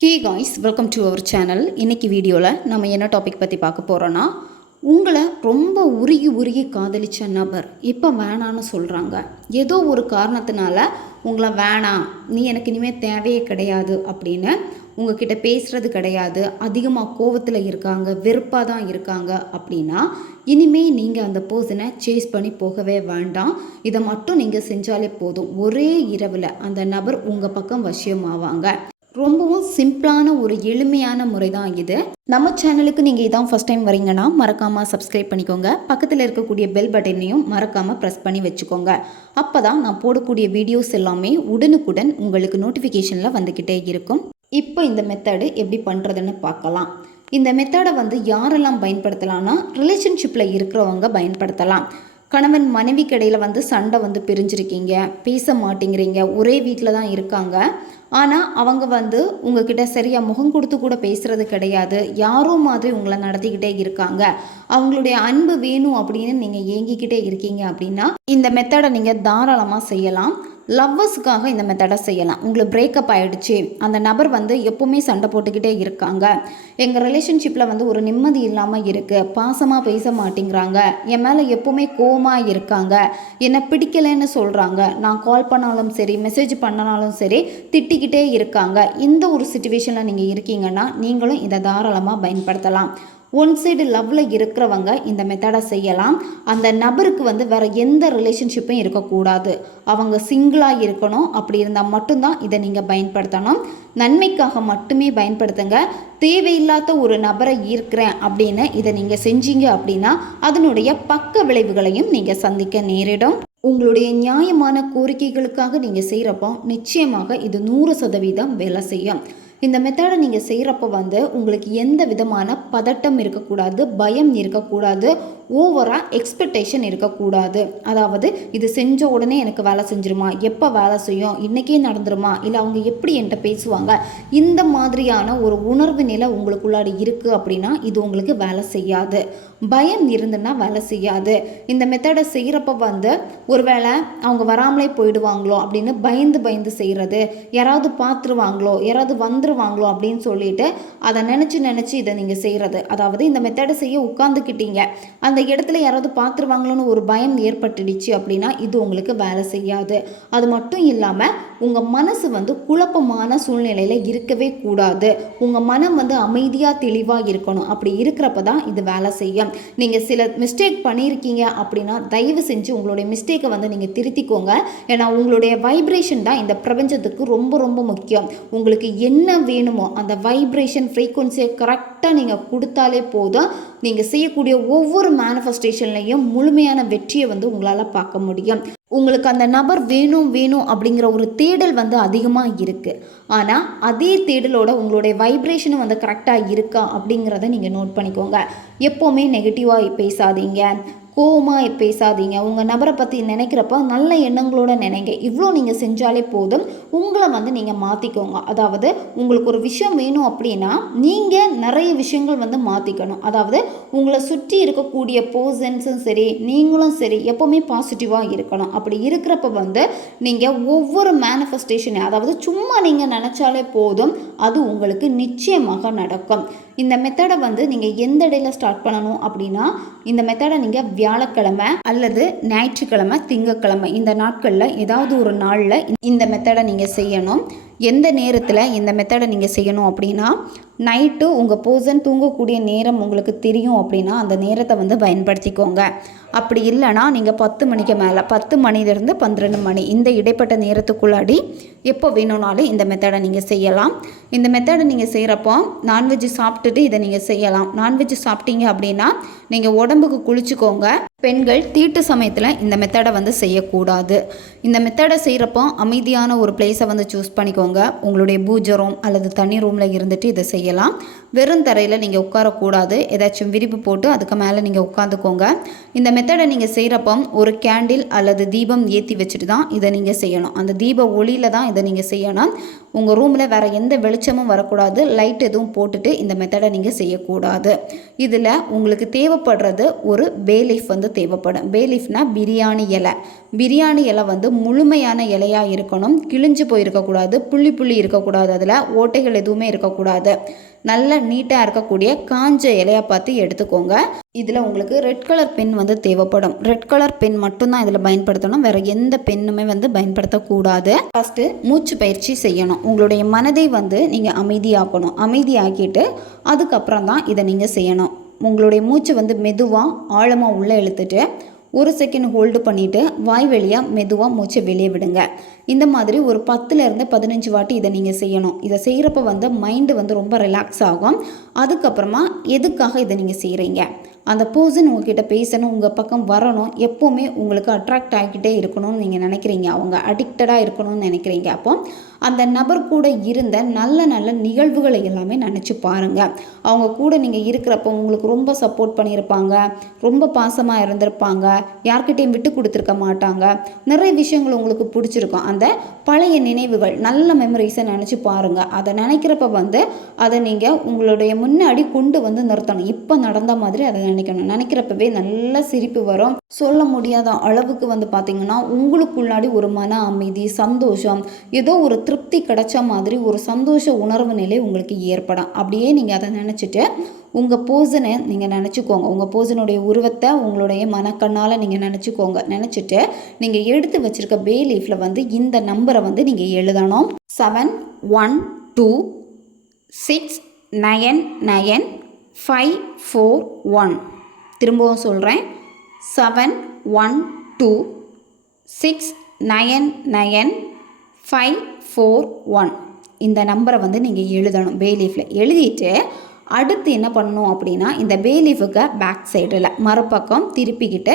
Hey guys welcome to our channel இன்றைக்கி வீடியோவில் நம்ம என்ன டாபிக் பற்றி பார்க்க போகிறோன்னா உங்களை ரொம்ப உருகி உருகி காதலிச்ச நபர் இப்போ வேணான்னு சொல்கிறாங்க ஏதோ ஒரு காரணத்தினால உங்களை வேணாம் நீ எனக்கு இனிமேல் தேவையே கிடையாது அப்படின்னு உங்ககிட்ட பேசுகிறது கிடையாது அதிகமாக கோவத்தில் இருக்காங்க வெறுப்பாக தான் இருக்காங்க அப்படின்னா இனிமே நீங்கள் அந்த பர்சனை சேஸ் பண்ணி போகவே வேண்டாம். இதை மட்டும் நீங்கள் செஞ்சாலே போதும். ஒரே இரவில் அந்த நபர் உங்கள் பக்கம் வசியமாவாங்க ரொம்பவும் சிம்பிளான ஒரு எளிமையான முறை தான் இது. நம்ம சேனலுக்கு நீங்கள் இதான் ஃபஸ்ட் டைம் வரீங்கன்னா மறக்காமல் சப்ஸ்கிரைப் பண்ணிக்கோங்க. பக்கத்தில் இருக்கக்கூடிய பெல் பட்டனையும் மறக்காமல் ப்ரெஸ் பண்ணி வச்சுக்கோங்க. அப்போ தான் நான் போடக்கூடிய வீடியோஸ் எல்லாமே உடனுக்குடன் உங்களுக்கு நோட்டிஃபிகேஷனில் வந்துக்கிட்டே இருக்கும். இப்போ இந்த மெத்தடு எப்படி பண்ணுறதுன்னு பார்க்கலாம். இந்த மெத்தடை வந்து யாரெல்லாம் பயன்படுத்தலாம்னா ரிலேஷன்ஷிப்பில் இருக்கிறவங்க பயன்படுத்தலாம். கணவன் மனைவிக்கு கிடையில் வந்து சண்டை வந்து பிரிஞ்சிருக்கீங்க. பேச மாட்டேங்கிறீங்க. ஒரே வீட்டில் தான் இருக்காங்க. ஆனால் அவங்க வந்து உங்ககிட்ட சரியாக முகம் கொடுத்து கூட பேசுகிறது கிடையாது. யாரோ மாதிரி உங்களை நடத்திக்கிட்டே இருக்காங்க. அவங்களுடைய அன்பு வேணும் அப்படின்னு நீங்கள் ஏங்கிக்கிட்டே இருக்கீங்க அப்படின்னா இந்த மெத்தடை நீங்கள் தாராளமாக செய்யலாம். லவ்வர்ஸுக்காக இந்த மெத்தடை செய்யலாம். உங்களுக்கு பிரேக்கப் ஆகிடுச்சு அந்த நபர் வந்து எப்போவுமே சண்டை போட்டுக்கிட்டே இருக்காங்க. எங்கள் ரிலேஷன்ஷிப்பில் வந்து ஒரு நிம்மதி இல்லாமல் இருக்குது பாசமாக பேச மாட்டேங்கிறாங்க. என் மேலே எப்போவுமே கோவமாக இருக்காங்க. என்னை பிடிக்கலைன்னு சொல்கிறாங்க நான் கால் பண்ணாலும் சரி மெசேஜ் பண்ணனாலும் சரி திட்டிக்கிட்டே இருக்காங்க. இந்த ஒரு சுச்சுவேஷனில் நீங்கள் இருக்கீங்கன்னா நீங்களும் இதை தாராளமாக பயன்படுத்தலாம். ஒன் சைடு லவ்வில் இருக்கிறவங்க இந்த மெத்தடை செய்யலாம். அந்த நபருக்கு வந்து வேறு எந்த ரிலேஷன்ஷிப்பும் இருக்கக்கூடாது. அவங்க சிங்கிளாக இருக்கணும். அப்படி இருந்தால் மட்டும்தான் இதை நீங்கள் பயன்படுத்தணும். நன்மைக்காக மட்டுமே பயன்படுத்துங்க. தேவையில்லாத ஒரு நபரை ஈர்க்கிறேன் அப்படின்னு இதை நீங்கள் செஞ்சீங்க அப்படின்னா அதனுடைய பக்க விளைவுகளையும் நீங்கள் சந்திக்க நேரிடும். உங்களுடைய நியாயமான கோரிக்கைகளுக்காக நீங்கள் செய்கிறப்போ நிச்சயமாக இது நூறு சதவீதம் வேலை செய்யும். இந்த மெத்தடை நீங்கள் செய்கிறப்போ வந்து உங்களுக்கு எந்த விதமான பதட்டம் இருக்கக்கூடாது பயம் இருக்கக்கூடாது ஓவராக எக்ஸ்பெக்டேஷன் இருக்கக்கூடாது. அதாவது இது செஞ்ச உடனே எனக்கு வேலை செஞ்சிருமா? எப்போ வேலை செய்யும்? இன்றைக்கே நடந்துருமா? இல்லை அவங்க எப்படி என்கிட்ட பேசுவாங்க? இந்த மாதிரியான ஒரு உணர்வு நிலை உங்களுக்குள்ளாடி இருக்குது அப்படின்னா இது உங்களுக்கு வேலை செய்யாது. பயம் இருந்துன்னா வேலை செய்யாது. இந்த மெத்தடை செய்கிறப்ப வந்து ஒருவேளை அவங்க வராமலே போயிடுவாங்களோ அப்படின்னு பயந்து பயந்து செய்கிறது யாராவது பார்த்துருவாங்களோ யாராவது வந்துருவாங்களோ அப்படின்னு சொல்லிட்டு அதை நினச்சி நினச்சி இதை நீங்கள் செய்கிறது அதாவது இந்த மெத்தடை செய்ய உட்காந்துக்கிட்டீங்க அந்த இடத்துல யாராவது பார்த்துருவாங்களோன்னு ஒரு பயம் ஏற்பட்டுடுச்சு அப்படின்னா இது உங்களுக்கு வேலை செய்யாது. அது மட்டும் இல்லாமல் உங்கள் மனசு வந்து குழப்பமான சூழ்நிலையில் இருக்கவே கூடாது. உங்கள் மனம் வந்து அமைதியாக தெளிவாக இருக்கணும். அப்படி இருக்கிறப்ப தான் இது வேலை செய்யும். நீங்கள் சில மிஸ்டேக் பண்ணியிருக்கீங்க அப்படின்னா தயவு செஞ்சு உங்களுடைய மிஸ்டேக்கை வந்து நீங்கள் திருத்திக்கோங்க. ஏன்னா உங்களுடைய வைப்ரேஷன் தான் இந்த பிரபஞ்சத்துக்கு ரொம்ப ரொம்ப முக்கியம். உங்களுக்கு என்ன வேணுமோ அந்த வைப்ரேஷன் ஃப்ரீக்குவன்சியை கரெக்டாக நீங்கள் கொடுத்தாலே போதும். நீங்கள் செய்யக்கூடிய ஒவ்வொரு மேனிஃபெஸ்டேஷன்லையும் முழுமையான வெற்றியை வந்து உங்களால் பார்க்க முடியும். உங்களுக்கு அந்த நபர் வேணும் வேணும் அப்படிங்கிற ஒரு தேடல் வந்து அதிகமாக இருக்குது ஆனால் அதே தேடலோட உங்களுடைய வைப்ரேஷனும் வந்து கரெக்டாக இருக்கா அப்படிங்கிறத நீங்கள் நோட் பண்ணிக்கோங்க. எப்போவுமே நெகட்டிவாக பேசாதீங்க. கோவமாக பேசாதீங்க. உங்கள் நபரை பற்றி நினைக்கிறப்ப நல்ல எண்ணங்களோட நினைங்க. இவ்வளோ நீங்கள் செஞ்சாலே போதும். உங்களை வந்து நீங்கள் மாற்றிக்கோங்க அதாவது உங்களுக்கு ஒரு விஷயம் வேணும் அப்படின்னா நீங்கள் நிறைய விஷயங்கள் வந்து மாற்றிக்கணும் அதாவது உங்களை சுற்றி இருக்கக்கூடிய பர்சன்ஸும் சரி நீங்களும் சரி எப்போவுமே பாசிட்டிவாக இருக்கணும். அப்படி இருக்கிறப்ப வந்து நீங்கள் ஒவ்வொரு மேனிஃபெஸ்டேஷன் அதாவது சும்மா நீங்கள் நினச்சாலே போதும். அது உங்களுக்கு நிச்சயமாக நடக்கும். இந்த மெத்தடை வந்து நீங்கள் எந்த இடையில ஸ்டார்ட் பண்ணணும் அப்படின்னா இந்த மெத்தடை நீங்கள் வியாழக்கிழமை அல்லது ஞாயிற்றுக்கிழமை திங்கக்கிழமை இந்த நாட்களில் ஏதாவது ஒரு நாளில் இந்த மெத்தடை நீங்கள் செய்யணும். எந்த நேரத்தில் இந்த மெத்தடை நீங்கள் செய்யணும் அப்படின்னா நைட்டு உங்கள் பர்சன் தூங்கக்கூடிய நேரம் உங்களுக்கு தெரியும் அப்படின்னா அந்த நேரத்தை வந்து பயன்படுத்திக்கோங்க. அப்படி இல்லைனா நீங்கள் பத்து மணிக்கு மேலே பத்து மணிலேருந்து பன்னிரெண்டு மணி இந்த இடைப்பட்ட நேரத்துக்குள்ளாடி எப்போ வேணும்னாலும் இந்த மெத்தடை நீங்கள் செய்யலாம். இந்த மெத்தடை நீங்கள் செய்கிறப்போ நான்வெஜ் சாப்பிட்டுட்டு இதை நீங்கள் செய்யலாம். நான்வெஜ் சாப்பிட்டீங்க அப்படின்னா நீங்கள் உடம்புக்கு குளிச்சுக்கோங்க. பெண்கள் தீட்டு சமயத்தில் இந்த மெத்தடை வந்து செய்யக்கூடாது. இந்த மெத்தடை செய்கிறப்போ அமைதியான ஒரு பிளேஸை வந்து சூஸ் பண்ணிக்கோங்க. உங்களுடைய பூஜை ரூம் அல்லது தனி ரூமில் இருந்துட்டு இதை செய்யலாம். வெறும் தரையில் நீங்கள் உட்காரக்கூடாது. ஏதாச்சும் விரிப்பு போட்டு அதுக்கு மேலே நீங்கள் உட்காந்துக்கோங்க. இந்த மெத்தடை நீங்கள் செய்கிறப்போ ஒரு கேண்டில் அல்லது தீபம் ஏற்றி வச்சுட்டு தான் இதை நீங்கள் செய்யணும். அந்த தீப ஒளியில் தான் இதை நீங்கள் செய்யணும். உங்கள் ரூமில் வேறு எந்த வெளிச்சமும் வரக்கூடாது. லைட் எதுவும் போட்டுட்டு இந்த மெத்தடை நீங்கள் செய்யக்கூடாது. இதில் உங்களுக்கு தேவைப்படுறது ஒரு பே லீஃப் வந்து தேவைப்படும். பே லீஃப்னா பிரியாணி இலை. பிரியாணி இலை வந்து முழுமையான இலையாக இருக்கணும். கிழிஞ்சு போயிருக்கக்கூடாது புள்ளி புள்ளி இருக்கக்கூடாது. அதில் ஓட்டைகள் எதுவுமே இருக்கக்கூடாது. நல்ல நீட்டாக இருக்கக்கூடிய காஞ்ச இலையை பார்த்து எடுத்துக்கோங்க. இதில் உங்களுக்கு ரெட் கலர் பென் வந்து தேவைப்படும். ரெட் கலர் பென் மட்டும்தான் இதில் பயன்படுத்தணும். வேறு எந்த பெண்ணுமே வந்து பயன்படுத்தக்கூடாது. ஃபஸ்ட்டு மூச்சு பயிற்சி செய்யணும். உங்களுடைய மனதை வந்து நீங்கள் அமைதியாக்கணும். அமைதியாக்கிட்டு அதுக்கப்புறம் தான் இதை நீங்கள் செய்யணும். உங்களுடைய மூச்சு வந்து மெதுவாக ஆழமாக உள்ளே இழுத்துட்டு ஒரு செகண்ட் ஹோல்டு பண்ணிவிட்டு வாய் வழியாக மெதுவாக மூச்சை வெளியே விடுங்க. இந்த மாதிரி ஒரு பத்துலேருந்து பதினஞ்சு வாட்டி இதை நீங்கள் செய்யணும். இதை செய்கிறப்ப வந்து மைண்டு வந்து ரொம்ப ரிலாக்ஸ் ஆகும். அதுக்கப்புறமா எதுக்காக இதை நீங்கள் செய்கிறீங்க அந்த பர்சன் உங்ககிட்ட பேசணும் உங்கள் பக்கம் வரணும் எப்போவுமே உங்களுக்கு அட்ராக்ட் ஆகிக்கிட்டே இருக்கணும்னு நீங்கள் நினைக்கிறீங்க. அவங்க அடிக்டடாக இருக்கணும்னு நினைக்கிறீங்க. அப்போ அந்த நபர் கூட இருந்த நல்ல நல்ல நிகழ்வுகளை எல்லாமே நினச்சி பாருங்கள் அவங்க கூட நீங்கள் இருக்கிறப்போ உங்களுக்கு ரொம்ப சப்போர்ட் பண்ணியிருப்பாங்க. ரொம்ப பாசமாக இருந்திருப்பாங்க. யார்கிட்டையும் விட்டு கொடுத்துருக்க மாட்டாங்க. நிறைய விஷயங்கள் உங்களுக்கு பிடிச்சிருக்கும். அந்த பழைய நினைவுகள் நல்ல மெமரிஸை நினச்சி பாருங்கள் அதை நினைக்கிறப்ப வந்து அதை நீங்கள் உங்களுடைய முன்னாடி கொண்டு வந்து நிறுத்தணும். இப்போ நடந்த மாதிரி அதை நினைக்கணும். நினைக்கிறப்பவே நல்ல சிரிப்பு வரும். சொல்ல முடியாத அளவுக்கு வந்து பார்த்திங்கன்னா உங்களுக்குள்ளாடி ஒரு மன அமைதி சந்தோஷம் ஏதோ ஒரு திருப்தி கிடைச்ச மாதிரி ஒரு சந்தோஷ உணர்வு நிலை உங்களுக்கு ஏற்படும். அப்படியே நீங்கள் அதை நினச்சிட்டு உங்கள் போசனை நீங்கள் நினச்சிக்கோங்க. உங்கள் போசனுடைய உருவத்தை உங்களுடைய மனக்கண்ணால் நீங்கள் நினச்சிக்கோங்க. நினச்சிட்டு நீங்கள் எடுத்து வச்சுருக்க பே லீஃபில் வந்து இந்த நம்பரை வந்து நீங்கள் எழுதணும். Seven one two six nine nine five four one திரும்பவும் சொல்கிறேன் seven one two six nine nine five four one இந்த நம்பரை வந்து நீங்கள் எழுதணும் பேலீஃபில் எழுதிட்டு அடுத்து என்ன பண்ணணும் அப்படின்னா இந்த பேலீஃபுக்கு பேக் சைடில் மறுபக்கம் திருப்பிக்கிட்டு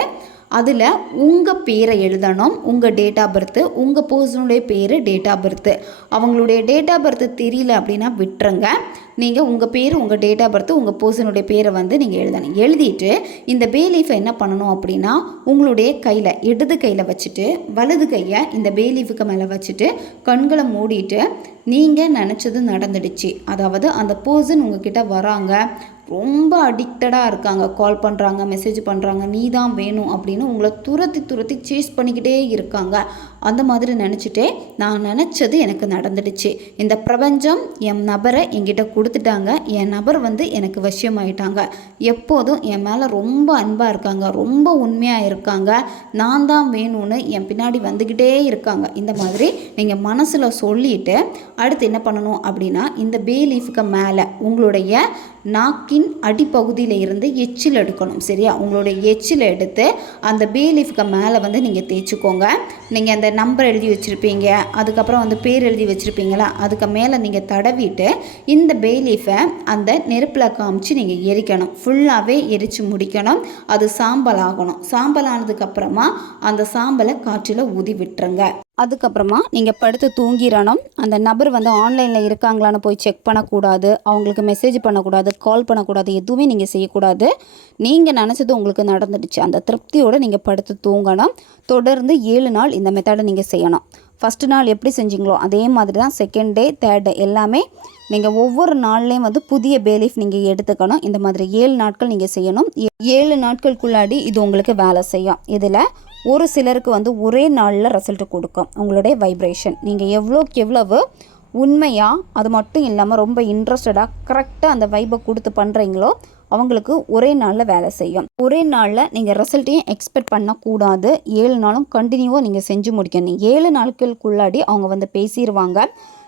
அதில் உங்கள் பேரை எழுதணும் உங்கள் டேட் ஆஃப் பர்த்து உங்கள் பர்சனுடைய பேர் டேட் ஆஃப் பர்த்து அவங்களுடைய டேட் ஆஃப் பர்த்து தெரியல அப்படின்னா விட்டுருங்க. நீங்கள் உங்கள் பேர் உங்கள் டேட் ஆஃப் பர்த்து உங்கள் பர்சனுடைய பேரை வந்து நீங்கள் எழுதணும். எழுதிட்டு இந்த பேலீஃபை என்ன பண்ணணும் அப்படின்னா உங்களுடைய கையில் இடது கையில் வச்சுட்டு வலது கையை இந்த பேலீஃபுக்கு மேலே வச்சுட்டு கண்களை மூடிட்டு நீங்கள் நினச்சது நடந்துடுச்சு. அதாவது அந்த பர்சன் உங்ககிட்ட வராங்க. ரொம்ப அடிக்டடாக இருக்காங்க. கால் பண்ணுறாங்க மெசேஜ் பண்ணுறாங்க நீ தான் வேணும் அப்படின்னு உங்களை துரத்தி துரத்தி சேஸ் பண்ணிக்கிட்டே இருக்காங்க. அந்த மாதிரி நினச்சிட்டே நான் நினச்சது எனக்கு நடந்துடுச்சு. இந்த பிரபஞ்சம் என் நபரை என்கிட்ட கொடுத்துட்டாங்க. என் நபர் வந்து எனக்கு வசியமாயிட்டாங்க. எப்போதும் என் மேலே ரொம்ப அன்பாக இருக்காங்க. ரொம்ப உண்மையாக இருக்காங்க. நான் தான் வேணும்னு என் பின்னாடி வந்துக்கிட்டே இருக்காங்க. இந்த மாதிரி நீங்கள் மனசில் சொல்லிவிட்டு அடுத்து என்ன பண்ணணும் அப்படின்னா இந்த பே லீஃபுக்கு மேலே உங்களுடைய நாக்கின் அடிப்பகுதியில் இருந்து எச்சில் எடுக்கணும் சரியா? உங்களுடைய எச்சில் எடுத்து அந்த பேலீஃப்க்கு மேலே வந்து நீங்கள் தேய்ச்சிக்கோங்க. நீங்கள் அந்த நம்பர் எழுதி வச்சுருப்பீங்க அதுக்கப்புறம் வந்து பேர் எழுதி வச்சுருப்பீங்களா அதுக்கு மேலே நீங்கள் தடவிட்டு இந்த பேலீஃபை அந்த நெருப்பில் காமிச்சு நீங்கள் எரிக்கணும். ஃபுல்லாகவே எரித்து முடிக்கணும். அது சாம்பல் ஆகணும். சாம்பல் ஆனதுக்கப்புறமா அந்த சாம்பலை காற்றில் ஊதி விட்டுருங்க. அதுக்கப்புறமா நீங்கள் படுத்து தூங்கிடணும். அந்த நபர் வந்து ஆன்லைனில் இருக்காங்களான்னு போய் செக் பண்ணக்கூடாது. அவங்களுக்கு மெசேஜ் பண்ணக்கூடாது கால் பண்ணக்கூடாது எதுவுமே நீங்கள் செய்யக்கூடாது. நீங்கள் நினச்சது உங்களுக்கு நடந்துடுச்சு. அந்த திருப்தியோடு நீங்கள் படுத்து தூங்கணும். தொடர்ந்து ஏழு நாள் இந்த மெத்தடை நீங்கள் செய்யணும். ஃபஸ்ட்டு நாள் எப்படி செஞ்சீங்களோ அதே மாதிரி தான் செகண்ட் டே தேர்ட் டே எல்லாமே நீங்கள் ஒவ்வொரு நாள்லேயும் வந்து புதிய பேலீஃப் நீங்கள் எடுத்துக்கணும். இந்த மாதிரி ஏழு நாட்கள் நீங்கள் செய்யணும். ஏ- ஏழு நாட்களுக்குள்ளாடி இது உங்களுக்கு வேலை செய்யும். இதில் ஒரு சிலருக்கு வந்து ஒரே நாளில் ரிசல்ட் கொடுக்கும். உங்களுடைய வைப்ரேஷன் நீங்கள் எவ்வளோக்கு எவ்வளவு உண்மையாக அது மட்டும் இல்லாமல் ரொம்ப இன்ட்ரெஸ்டடாக கரெக்டாக அந்த வைப்பை கொடுத்து பண்ணுறீங்களோ அவங்களுக்கு ஒரே நாளில் வேலை செய்யும். ஒரே நாளில் நீங்கள் ரிசல்ட்டையும் எக்ஸ்பெக்ட் பண்ணக்கூடாது. ஏழு நாளும் கண்டினியூவாக நீங்கள் செஞ்சு முடிக்கணும். ஏழு நாட்களுக்குள்ளாடி அவங்க வந்து பேசிடுவாங்க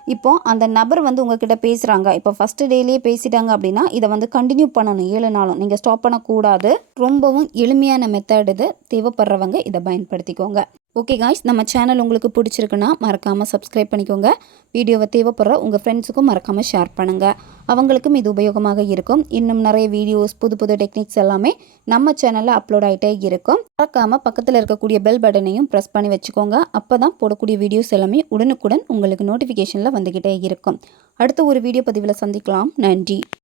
இப்போ அந்த நபர் வந்து உங்ககிட்ட பேசுகிறாங்க இப்போ ஃபஸ்ட்டு டேலேயே பேசிட்டாங்க அப்படின்னா இதை வந்து கண்டினியூ பண்ணணும். ஏழு நாளும். நீங்கள் ஸ்டாப் பண்ணக்கூடாது. ரொம்பவும் எளிமையான மெத்தட் இது. தேவைப்படுறவங்க இதை பயன்படுத்திக்கோங்க. ஓகே காய்ஸ் நம்ம சேனல் உங்களுக்கு பிடிச்சிருக்குன்னா மறக்காமல் சப்ஸ்கிரைப் பண்ணிக்கோங்க. வீடியோவை தேவைப்படுற உங்கள் ஃப்ரெண்ட்ஸுக்கும் மறக்காமல் ஷேர் பண்ணுங்கள் அவங்களுக்கும் இது உபயோகமாக இருக்கும். இன்னும் நிறைய வீடியோஸ் புது புது டெக்னிக்ஸ் எல்லாமே நம்ம சேனலில் அப்லோட் ஆகிட்டே இருக்கும். மறக்காமல் பக்கத்தில் இருக்கக்கூடிய பெல் பட்டனையும் ப்ரெஸ் பண்ணி வச்சுக்கோங்க. அப்போ தான் போடக்கூடிய வீடியோஸ் எல்லாமே உடனுக்குடன் உங்களுக்கு நோட்டிஃபிகேஷனில் வந்துக்கிட்டே இருக்கும். அடுத்த ஒரு வீடியோ பதிவில் சந்திக்கலாம். நன்றி.